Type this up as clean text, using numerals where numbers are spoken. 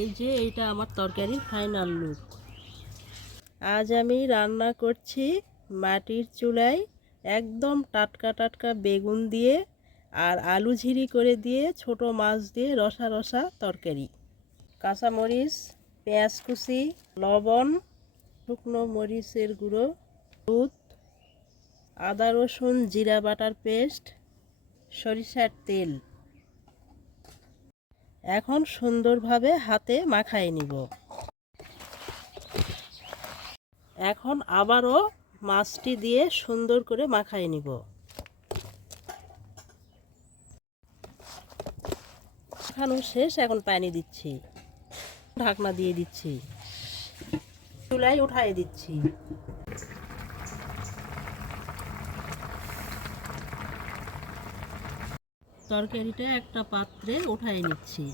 এই যে এইটা আমার তরকারির ফাইনাল লুক। আজ আমি রান্না করছি মাটির চুলায় একদম টাটকা টাটকা বেগুন দিয়ে আর আলু ঝিরি করে দিয়ে ছোট মাছ দিয়ে রসা রসা তরকারি। কাঁচামরিচ, পেঁয়াজ কুচি, লবণ, শুকনো মরিচের গুঁড়ো, দুধ, আদা রসুন জিরা বাটার পেস্ট, সরিষার তেল। এখন সুন্দরভাবে হাতে মাখায় নিব। এখন আবারও মাছটি দিয়ে সুন্দর করে মাখায় নিব। মাখানো শেষ, এখন পানি দিচ্ছি, ঢাকনা দিয়ে দিচ্ছি, চুলায় উঠাই দিচ্ছি। তরকারিটা একটা পাত্রে উঠাই নিচ্ছি।